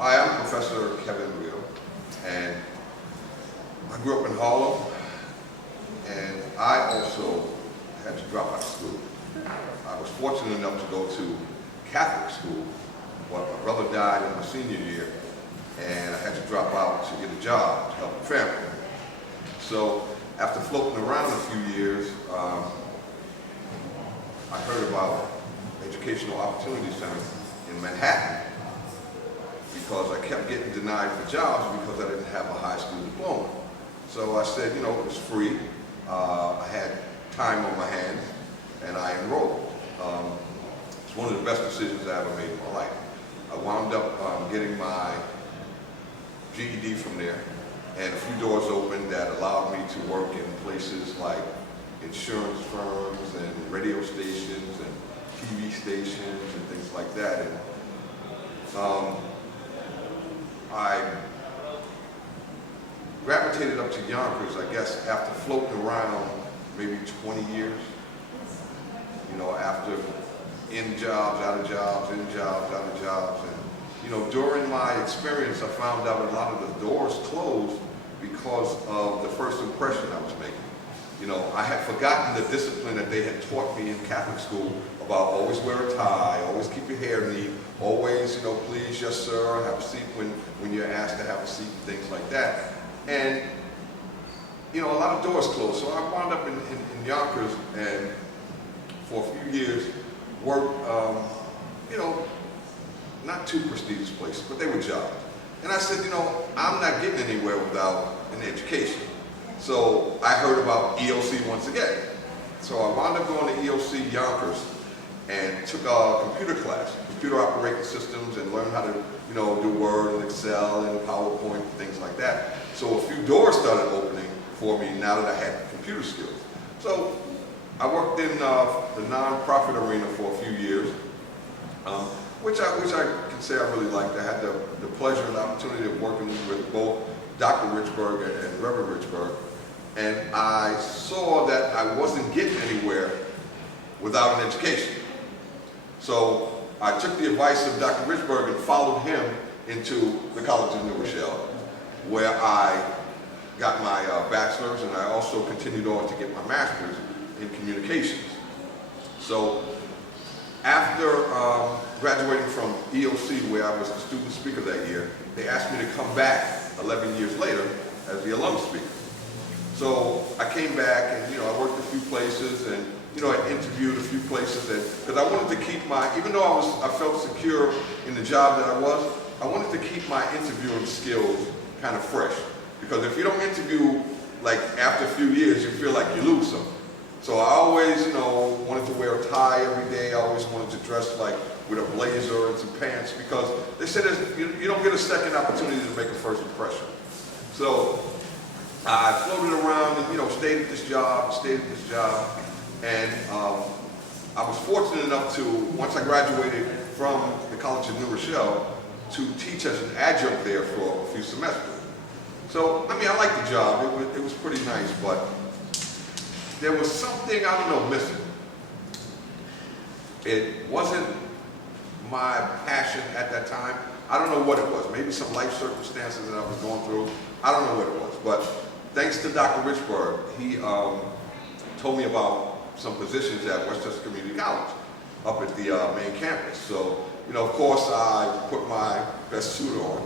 Hi, I'm Professor Kevin McGill, and I grew up in Harlem, and I also had to drop out of school. I was fortunate enough to go to Catholic school, but my brother died in my senior year, and I had to drop out to get a job to help the family. So after floating around a few years, I heard about Educational Opportunity Center in Manhattan, because I kept getting denied for jobs because I didn't have a high school diploma. So I said, you know, it was free. I had time on my hands, and I enrolled. It's one of the best decisions I ever made in my life. I wound up getting my GED from there, and a few doors opened that allowed me to work in places like insurance firms and radio stations and TV stations and things like that. And I gravitated up to Yonkers, I guess, after floating around maybe 20 years. You know, after in jobs, out of jobs, in jobs, out of jobs. And, you know, during my experience, I found out a lot of the doors closed because of the first impression I was making. You know, I had forgotten the discipline that they had taught me in Catholic school about always wear a tie, always keep your hair neat, always, you know, please, yes sir, have a seat when you're asked to have a seat, and things like that. And, you know, a lot of doors closed. So I wound up in Yonkers, and for a few years worked, you know, not too prestigious places, but they were jobs. And I said, you know, I'm not getting anywhere without an education. So I heard about EOC once again. So I wound up going to EOC Yonkers and took a computer class, computer operating systems, and learned how to, you know, do Word and Excel and PowerPoint and things like that. So a few doors started opening for me now that I had computer skills. So I worked in the nonprofit arena for a few years, which I can say I really liked. I had the pleasure and opportunity of working with both Dr. Richburg and Reverend Richburg, and I saw that I wasn't getting anywhere without an education. So I took the advice of Dr. Richburg and followed him into the College of New Rochelle, where I got my bachelor's, and I also continued on to get my master's in communications. So after graduating from EOC, where I was the student speaker that year, they asked me to come back 11 years later as the alum speaker. So I came back, and, you know, I worked a few places, and, you know, I interviewed a few places, and because I wanted to keep my, even though I felt secure in the job that I wanted to keep my interviewing skills kind of fresh. Because if you don't interview, like, after a few years, you feel like you lose something. So I always, you know, wanted to wear a tie every day. I always wanted to dress like with a blazer and some pants, because they said you don't get a second opportunity to make a first impression. So I floated around and, you know, stayed at this job, and I was fortunate enough to, once I graduated from the College of New Rochelle, to teach as an adjunct there for a few semesters. So, I mean, I liked the job. It was pretty nice, but there was something, I don't know, missing. It wasn't my passion at that time. I don't know what it was. Maybe some life circumstances that I was going through. I don't know what it was. But thanks to Dr. Richburg, he told me about some positions at Westchester Community College up at the main campus. So, you know, of course, I put my best suit on.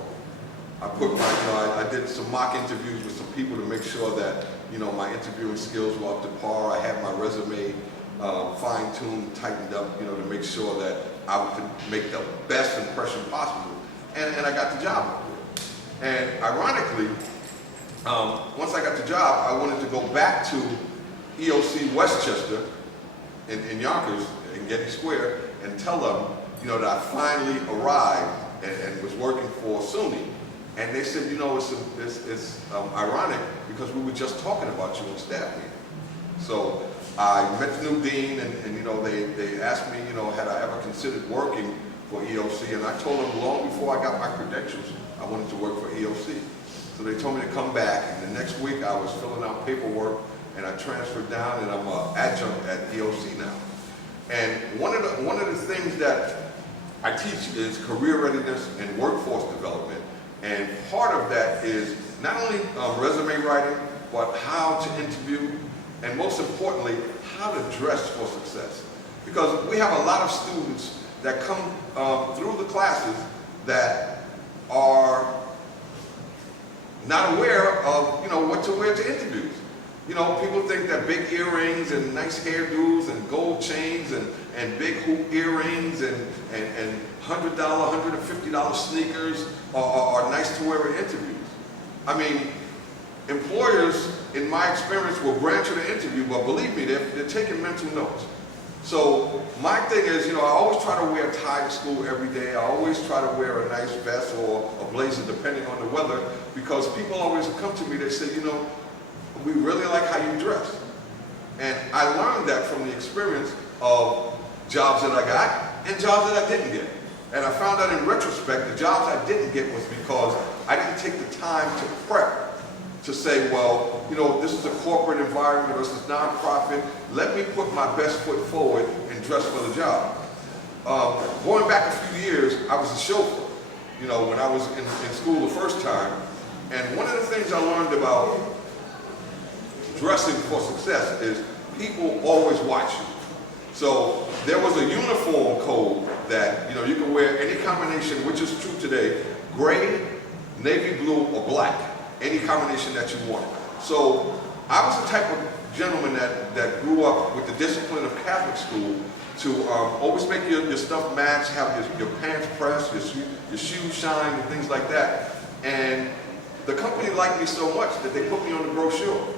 I did some mock interviews with some people to make sure that, you know, my interviewing skills were up to par. I had my resume fine-tuned, tightened up, you know, to make sure that I could make the best impression possible. And I got the job up there. And ironically, once I got the job, I wanted to go back to EOC Westchester in Yonkers, in Getty Square, and tell them, you know, that I finally arrived and was working for SUNY. And they said, you know, it's ironic because we were just talking about you in staff meeting. So I met the new dean, and you know, they asked me, you know, had I ever considered working for EOC, and I told them long before I got my credentials, I wanted to work for EOC. So they told me to come back, and the next week I was filling out paperwork, and I transferred down, and I'm an adjunct at EOC now. And one of the things that I teach is career readiness and workforce development. And part of that is not only resume writing, but how to interview, and most importantly, how to dress for success. Because we have a lot of students that come through the classes that are not aware of, what to wear to interviews. People think that big earrings and nice hairdos and gold chains and big hoop earrings and $100, $150 sneakers are nice to wear in interviews. I mean, employers, in my experience, will grant you the interview, but believe me, they're taking mental notes. So my thing is, I always try to wear a tie to school every day. I always try to wear a nice vest or a blazer, depending on the weather, because people always come to me, they say, we really like how you dress. And I learned that from the experience of jobs that I got and jobs that I didn't get. And I found out in retrospect, the jobs I didn't get was because I didn't take the time to prep, to say, well, this is a corporate environment, this is nonprofit, let me put my best foot forward and dress for the job. Going back a few years, I was a chauffeur, when I was in school the first time. And one of the things I learned about dressing for success is people always watch you. So there was a uniform code that, you can wear any combination, which is true today, gray, navy blue, or black, any combination that you wanted. So I was the type of gentleman that grew up with the discipline of Catholic school to always make your stuff match, have your pants pressed, your shoes shine, and things like that. And the company liked me so much that they put me on the brochure.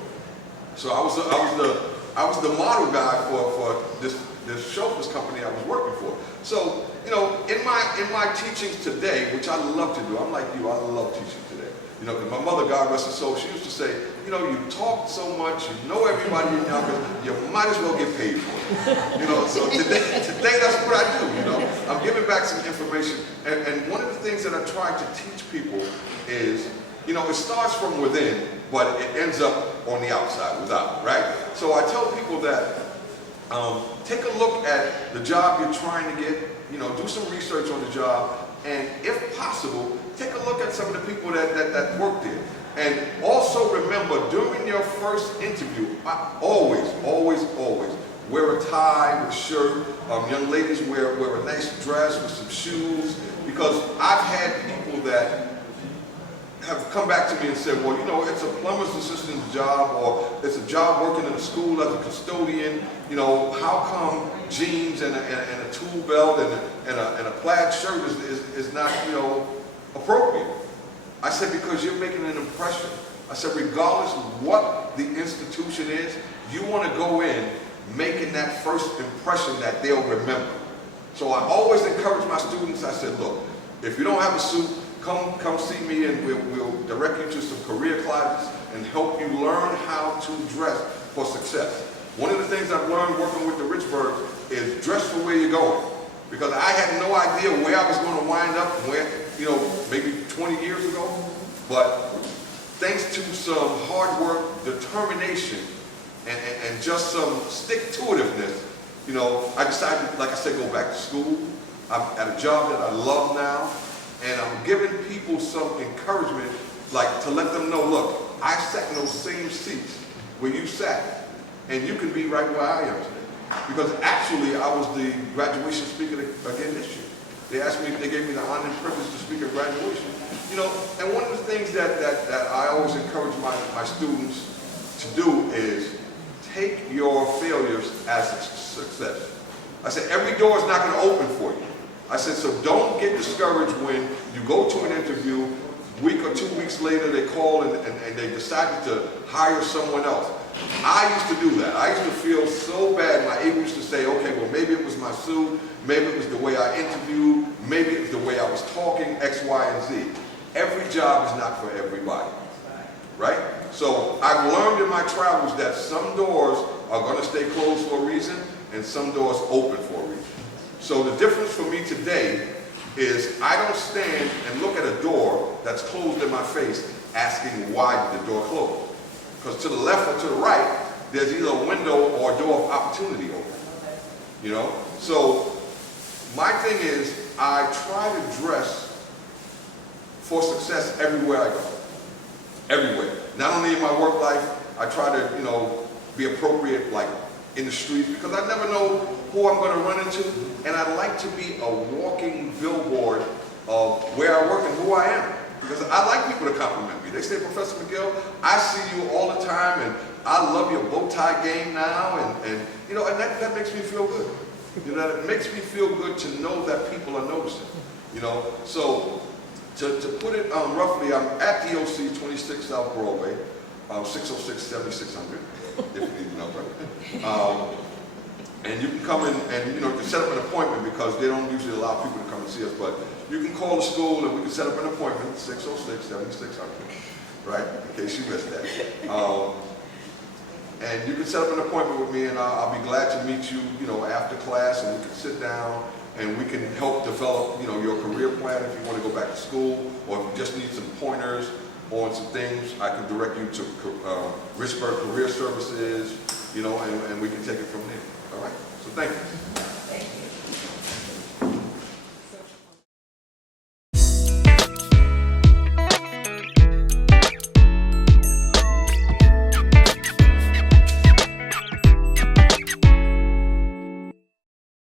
So I was the model guy for this chauffeur's company I was working for. So in my teachings today, which I love to do, I'm like you, I love teaching today. Because my mother, God rest her soul, she used to say, you talk so much, you know everybody in Yonkers, you might as well get paid for it. So today that's what I do. I'm giving back some information, and one of the things that I try to teach people is, it starts from within, but it ends up on the outside, without, right? So I tell people that take a look at the job you're trying to get, do some research on the job, and if possible, take a look at some of the people that work there. And also remember, during your first interview, always wear a tie with a shirt. Young ladies wear a nice dress with some shoes, because I've had people that have come back to me and said, well, it's a plumber's assistant's job, or it's a job working in a school as a custodian. How come jeans and a tool belt and a plaid shirt is not, appropriate? I said, because you're making an impression. I said, regardless of what the institution is, you want to go in making that first impression that they'll remember. So I always encourage my students, I said, look, if you don't have a suit, come see me, and we'll direct you to some career classes and help you learn how to dress for success. One of the things I've learned working with the Richburg is dress for where you're going. Because I had no idea where I was going to wind up, maybe 20 years ago. But thanks to some hard work, determination, and just some stick-to-itiveness, I decided, like I said, go back to school. I'm at a job that I love now. And I'm giving people some encouragement, like to let them know, look, I sat in those same seats where you sat, and you can be right where I am today. Because actually, I was the graduation speaker again this year. They gave me the honor and privilege to speak at graduation. And one of the things that I always encourage my students to do is take your failures as a success. I said, every door is not going to open for you. I said, so don't get discouraged when you go to an interview, week or 2 weeks later they call and they decided to hire someone else. I used to do that. I used to feel so bad. My ego used to say, okay, well, maybe it was my suit, maybe it was the way I interviewed, maybe it was the way I was talking, X, Y, and Z. Every job is not for everybody, right? So I've learned in my travels that some doors are going to stay closed for a reason and some doors open for a reason. So the difference for me today is I don't stand and look at a door that's closed in my face asking why did the door close. Because to the left or to the right, there's either a window or a door of opportunity open. So my thing is, I try to dress for success everywhere I go. Everywhere. Not only in my work life, I try to, you know, be appropriate, like in the streets, because I never know who I'm going to run into, and I like to be a walking billboard of where I work and who I am. Because I like people to compliment me. They say, Professor McGill, I see you all the time, and I love your bow tie game now, and you know, and that makes me feel good. You know, it makes me feel good to know that people are noticing. You know, so to put it roughly, I'm at EOC 26 South Broadway, 606-7600, if you need the number. And you can come in and, you know, you can set up an appointment because they don't usually allow people to come and see us, but you can call the school and we can set up an appointment, 606-7600, right, in case you missed that. And you can set up an appointment with me and I'll be glad to meet you, you know, after class, and we can sit down and we can help develop, you know, your career plan if you want to go back to school, or if you just need some pointers on some things. I can direct you to Richburg Career Services, you know, and we can take it from there. All right, so thank you.